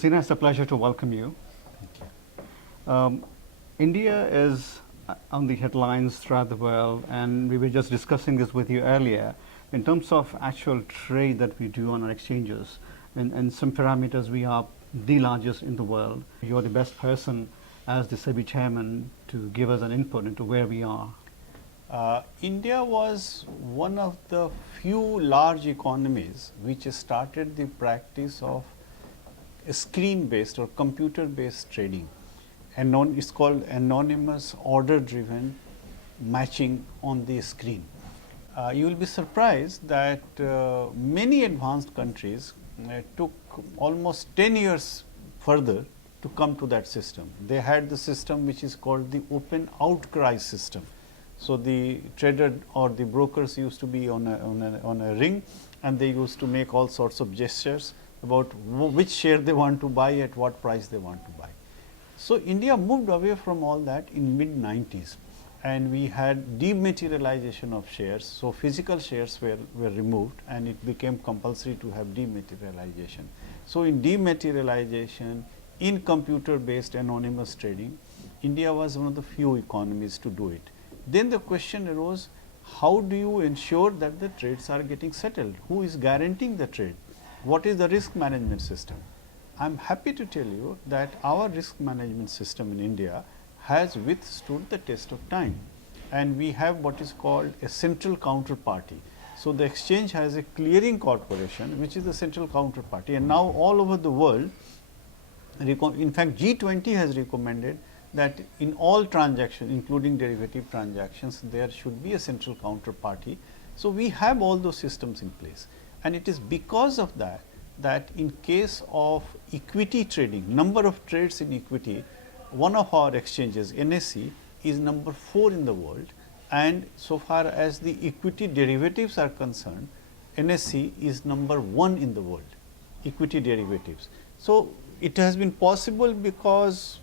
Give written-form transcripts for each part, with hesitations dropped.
Sinha, it's a pleasure to welcome you. India is on the headlines throughout the world, and we were just discussing this with you earlier. In terms of actual trade that we do on our exchanges, and some parameters, we are the largest in the world. You're the best person as the SEBI chairman to give us an input into where we are. India was one of the few large economies which started the practice of screen-based or computer-based trading. It's called anonymous order-driven matching on the screen. You will be surprised that many advanced countries took almost 10 years further to come to that system. They had the system which is called the open outcry system. So the trader or the brokers used to be on a ring, and they used to make all sorts of gestures about which share they want to buy at what price they want to buy. So India moved away from all that in mid-90s, and we had dematerialization of shares. So physical shares were removed, and it became compulsory to have dematerialization. So in dematerialization, in computer-based anonymous trading, India was one of the few economies to do it. Then the question arose, how do you ensure that the trades are getting settled? Who is guaranteeing the trade? What is the risk management system? I am happy to tell you that our risk management system in India has withstood the test of time, and we have what is called a central counterparty. So the exchange has a clearing corporation which is the central counterparty, and now all over the world, in fact G20 has recommended that in all transactions, including derivative transactions, there should be a central counterparty. So we have all those systems in place, and it is because of that that in case of equity trading, number of trades in equity, one of our exchanges, NSE, is number 4 in the world, and so far as the equity derivatives are concerned, NSE is number 1 in the world, equity derivatives. So it has been possible because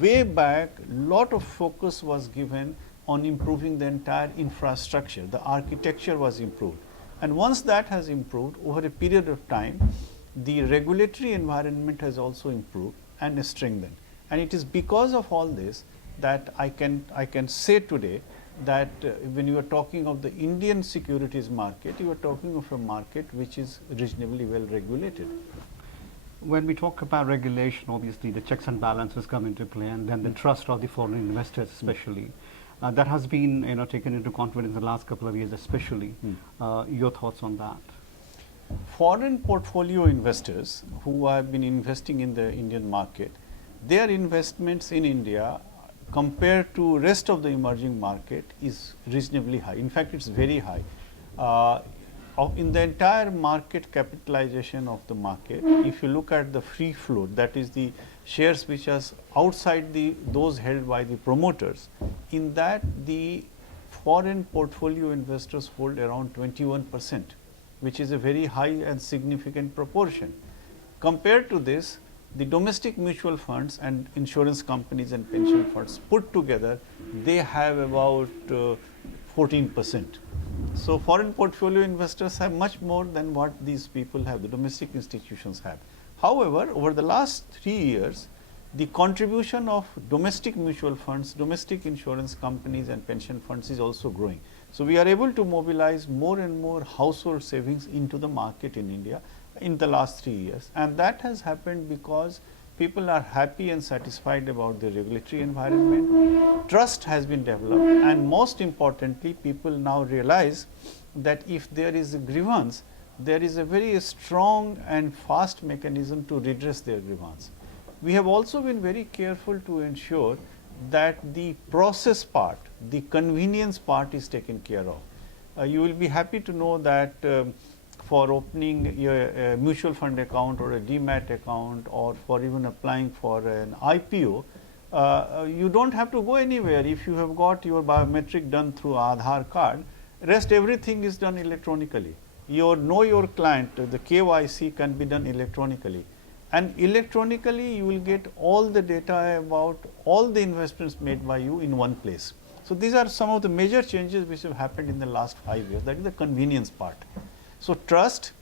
way back lot of focus was given on improving the entire infrastructure. The architecture was improved, and once that has improved over a period of time, the regulatory environment has also improved and strengthened. And it is because of all this that I can say today that when you are talking of the Indian securities market, you are talking of a market which is reasonably well regulated. When we talk about regulation, obviously the checks and balances come into play, and then the trust of the foreign investors especially. That has been taken into confidence in the last couple of years especially. Your thoughts on that? Foreign portfolio investors who have been investing in the Indian market, their investments in India compared to rest of the emerging market is reasonably high. In fact, it's very high. In the entire market capitalization of the market, if you look at the free float, that is the shares which are outside those held by the promoters, in that the foreign portfolio investors hold around 21%, which is a very high and significant proportion. Compared to this, the domestic mutual funds and insurance companies and pension funds put together, they have about 14%. So foreign portfolio investors have much more than what these people have, the domestic institutions have. However, over the last 3 years, the contribution of domestic mutual funds, domestic insurance companies and pension funds is also growing. So we are able to mobilize more and more household savings into the market in India in the last 3 years, and that has happened because people are happy and satisfied about the regulatory environment. Trust has been developed, and most importantly, people now realize that if there is a grievance, there is a very strong and fast mechanism to redress their grievance. We have also been very careful to ensure that the process part, the convenience part is taken care of. You will be happy to know that for opening a mutual fund account or a demat account, or for even applying for an IPO, you don't have to go anywhere. If you have got your biometric done through Aadhaar card, rest everything is done electronically. Know your client, the KYC can be done electronically, and electronically you will get all the data about all the investments made by you in one place. So these are some of the major changes which have happened in the last 5 years. That is the convenience part. So trust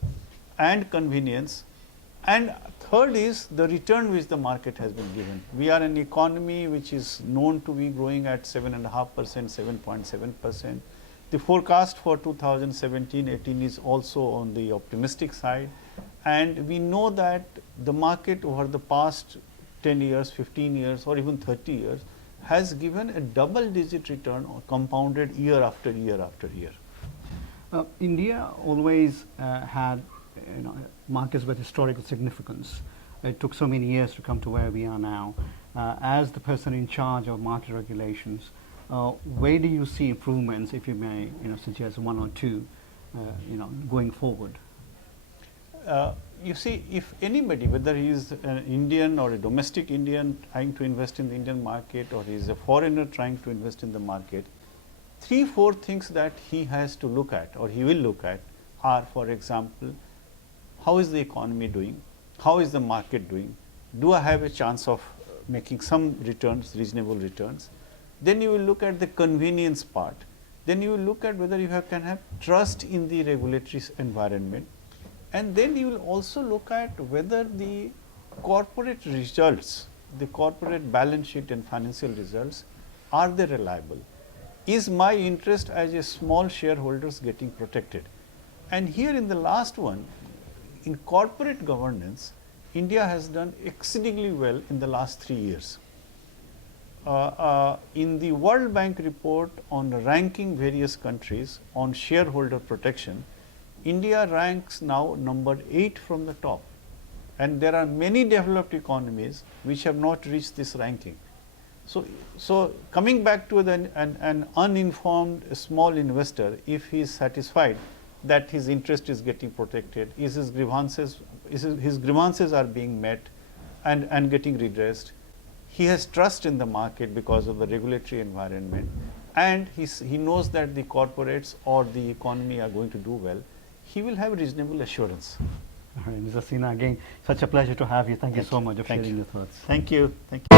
and convenience And third is the return which the market has been given. We are an economy which is known to be growing at 7.5%, 7.7%. The forecast for 2017-18 is also on the optimistic side, and we know that the market over the past 10 years, 15 years or even 30 years has given a double-digit return or compounded year after year after year. India always had markets with historical significance. It took so many years to come to where we are now. As the person in charge of market regulations, where do you see improvements, if you may suggest one or two, going forward? You see, if anybody, whether he is an Indian or a domestic Indian trying to invest in the Indian market, or he is a foreigner trying to invest in the market, 3-4 things that he has to look at or he will look at are, for example, how is the economy doing? How is the market doing? Do I have a chance of making some returns, reasonable returns? Then you will look at the convenience part. Then you will look at whether you can have trust in the regulatory environment. And then you will also look at whether the corporate results, the corporate balance sheet and financial results, are they reliable? Is my interest as a small shareholder getting protected? And here in the last one, in corporate governance, India has done exceedingly well in the last 3 years. In the World Bank report on ranking various countries on shareholder protection, India ranks now number 8 from the top, and there are many developed economies which have not reached this ranking. So coming back to an uninformed small investor, if he is satisfied that his interest is getting protected, his grievances are being met and getting redressed, he has trust in the market because of the regulatory environment, and he knows that the corporates or the economy are going to do well, he will have reasonable assurance. All right, Mr. Sinha, again, such a pleasure to have you. Thank you so much for sharing your thoughts. Thank you. Thank you.